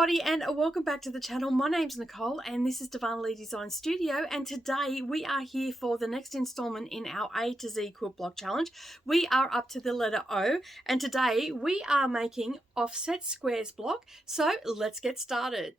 everybody and welcome back to the channel. My name's Nicole and this is Darvanalee Designs Studio, and today we are here for the next installment in our A to Z Quilt Block Challenge. We are up to the letter O and today we are making offset squares block, so let's get started.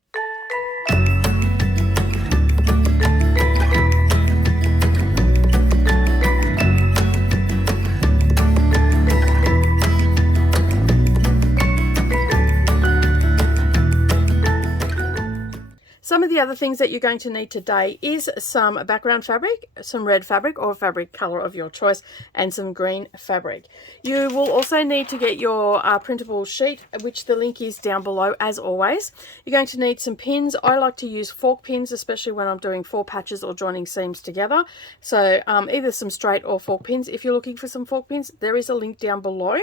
Some of the other things that you're going to need today is some background fabric, some red fabric or fabric color of your choice, and some green fabric. You will also need to get your printable sheet, which the link is down below as always. You're going to need some pins. I like to use fork pins, especially when I'm doing 4 patches or joining seams together. So either some straight or fork pins. If you're looking for some fork pins, there is a link down below.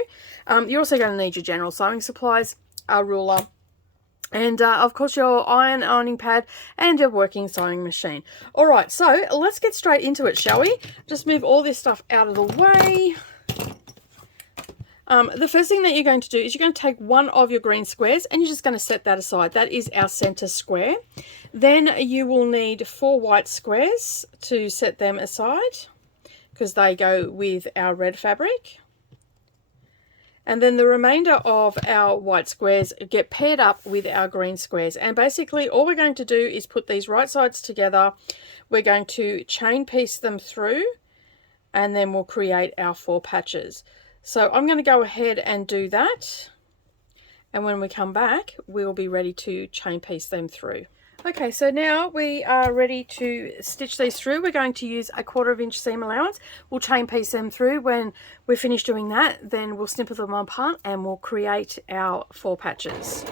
You're also going to need your general sewing supplies, a ruler, and of course your ironing pad and your working sewing machine. All right, so let's get straight into it, shall we? Just move all this stuff out of the way. The first thing that you're going to do is you're going to take one of your green squares and you're just going to set that aside. That is our center square. Then you will need 4 white squares to set them aside because they go with our red fabric. And then the remainder of our white squares get paired up with our green squares. And basically all we're going to do is put these right sides together. We're going to chain piece them through and then we'll create our 4 patches. So I'm going to go ahead and do that. And when we come back, we'll be ready to chain piece them through. Okay, so now we are ready to stitch these through. We're going to use a 1/4 inch seam allowance. We'll chain piece them through. When we're finished doing that, then we'll snip them apart and we'll create our 4 patches.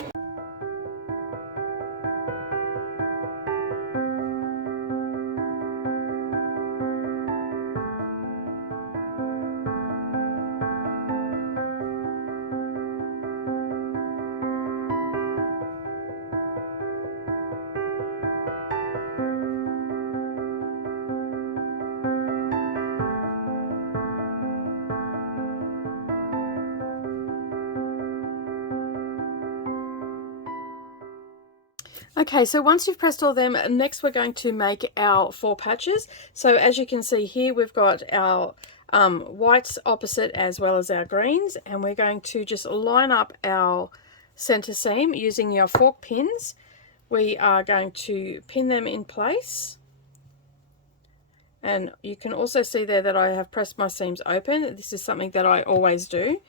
Okay, so once you've pressed all them, next we're going to make our 4 patches. So as you can see here, we've got our whites opposite as well as our greens, and we're going to just line up our center seam using your fork pins. We are going to pin them in place. And you can also see there that I have pressed my seams open. This is something that I always do.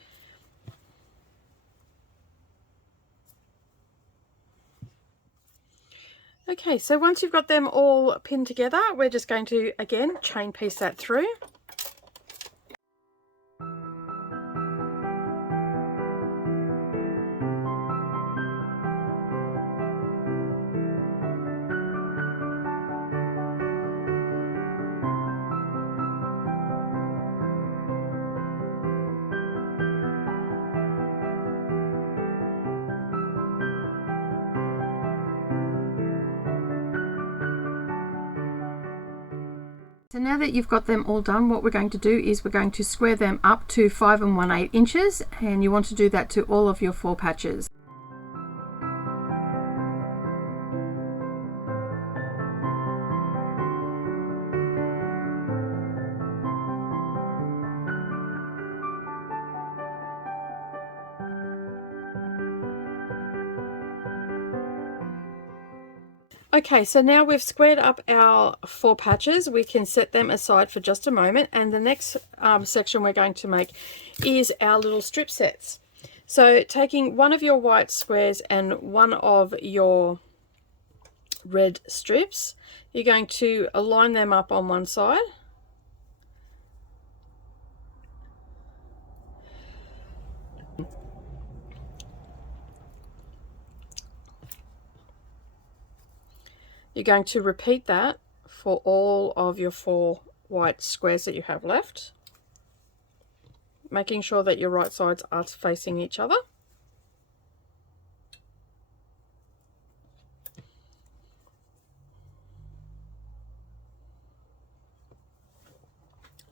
Okay, so once you've got them all pinned together, we're just going to, again, chain piece that through. So now that you've got them all done, what we're going to do is we're going to square them up to 5 1/8 inches, and you want to do that to all of your 4 patches. Okay, so now we've squared up our 4 patches. We can set them aside for just a moment, and the next section we're going to make is our little strip sets. So taking one of your white squares and one of your red strips, you're going to align them up on one side. You're going to repeat that for all of your 4 white squares that you have left, making sure that your right sides are facing each other.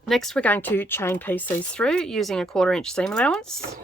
Next, we're going to chain piece these through using a 1/4 inch seam allowance.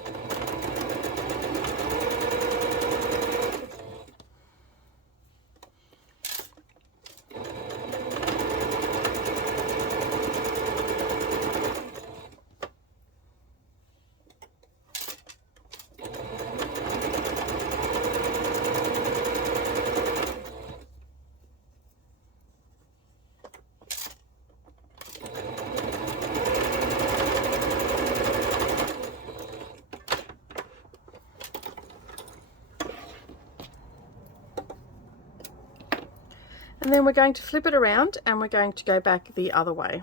And then we're going to flip it around and we're going to go back the other way.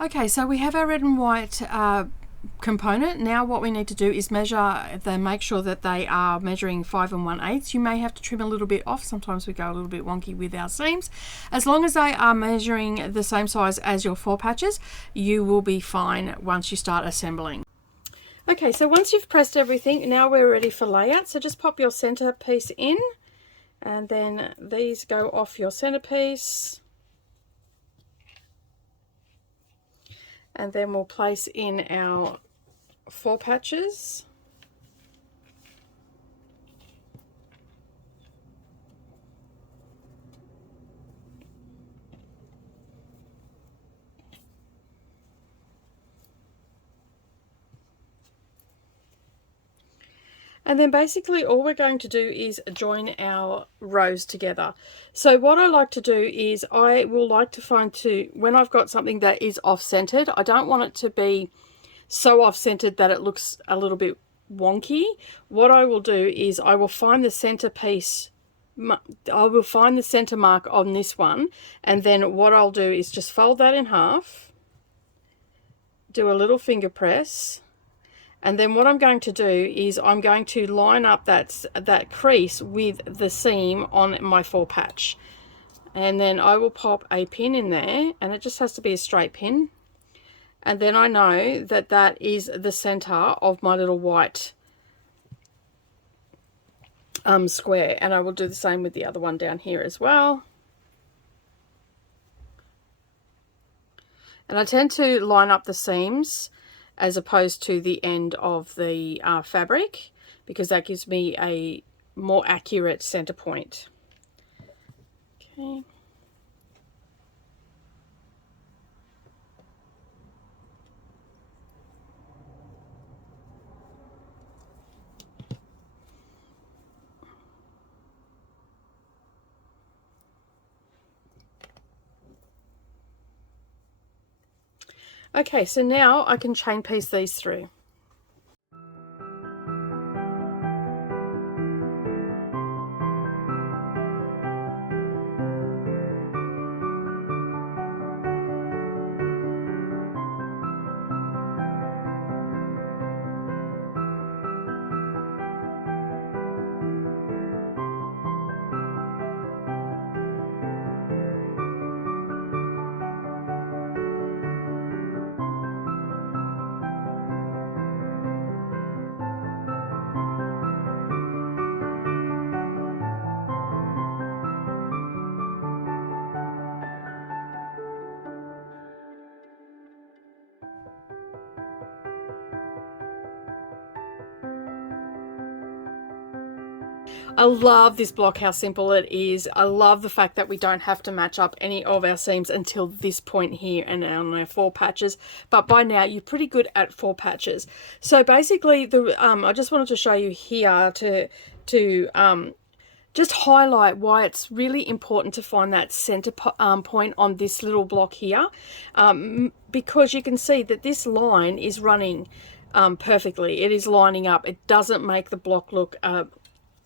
Okay, so we have our red and white component. Now what we need to do is measure them, make sure that they are measuring 5 1/8. You may have to trim a little bit off. Sometimes we go a little bit wonky with our seams. As long as they are measuring the same size as your 4 patches, you will be fine once you start assembling. Okay, so once you've pressed everything, now we're ready for layout. So just pop your center piece in, and then these go off your centerpiece. And then we'll place in our 4 patches. And then basically all we're going to do is join our rows together. So what I like to do is I will like to find when I've got something that is off-centered, I don't want it to be so off-centered that it looks a little bit wonky. What I will do is I will find the center piece, I will find the center mark on this one, and then what I'll do is just fold that in half, do a little finger press, and then what I'm going to do is I'm going to line up that crease with the seam on my 4 patch. And then I will pop a pin in there, and it just has to be a straight pin. And then I know that that is the center of my little white square. And I will do the same with the other one down here as well. And I tend to line up the seams as opposed to the end of the fabric, because that gives me a more accurate center point. Okay. Okay, so now I can chain piece these through. I love this block, how simple it is. I love the fact that we don't have to match up any of our seams until this point here and on our 4 patches. But by now you're pretty good at 4 patches. So basically, I just wanted to show you here to just highlight why it's really important to find that center point on this little block here, because you can see that this line is running perfectly. It is lining up. It doesn't make the block look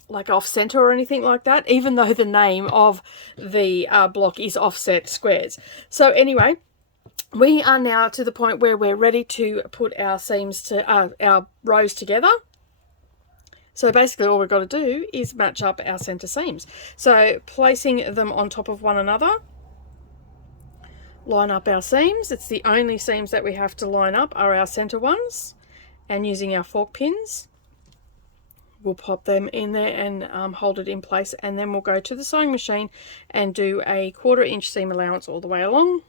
like off center or anything like that, even though the name of the block is offset squares. So anyway, we are now to the point where we're ready to put our seams to our rows together. So basically all we've got to do is match up our center seams. So placing them on top of one another, line up our seams. It's the only seams that we have to line up are our center ones, and using our fork pins, we'll pop them in there and hold it in place, and then we'll go to the sewing machine and do a 1/4 inch seam allowance all the way along,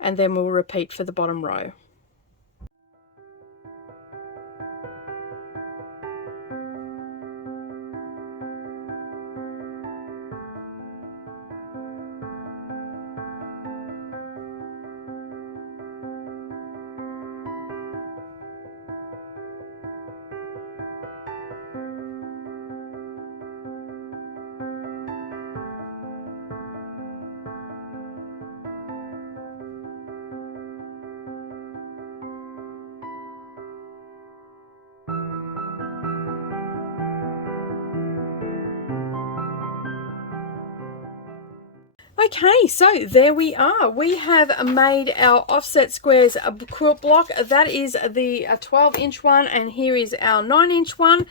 and then we'll repeat for the bottom row. Okay, so there we are. We have made our offset squares quilt block. That is the 12-inch one, and here is our 9-inch one.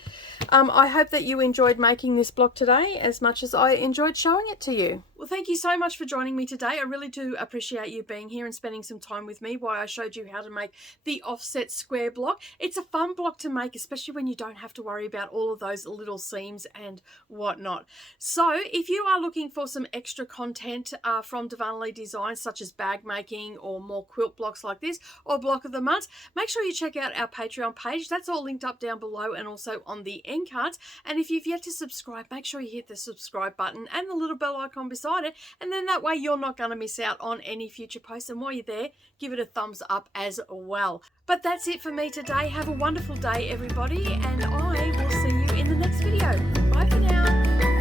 I hope that you enjoyed making this block today as much as I enjoyed showing it to you. Well, thank you so much for joining me today. I really do appreciate you being here and spending some time with me while I showed you how to make the offset square block. It's a fun block to make, especially when you don't have to worry about all of those little seams and whatnot. So if you are looking for some extra content from Darvanalee Designs, such as bag making or more quilt blocks like this, or block of the month, make sure you check out our Patreon page. That's all linked up down below and also on the end cards. And if you've yet to subscribe, make sure you hit the subscribe button and the little bell icon beside it, and then that way you're not going to miss out on any future posts. And while you're there, give it a thumbs up as well. But that's it for me today. Have a wonderful day, everybody, and I will see you in the next video. Bye for now.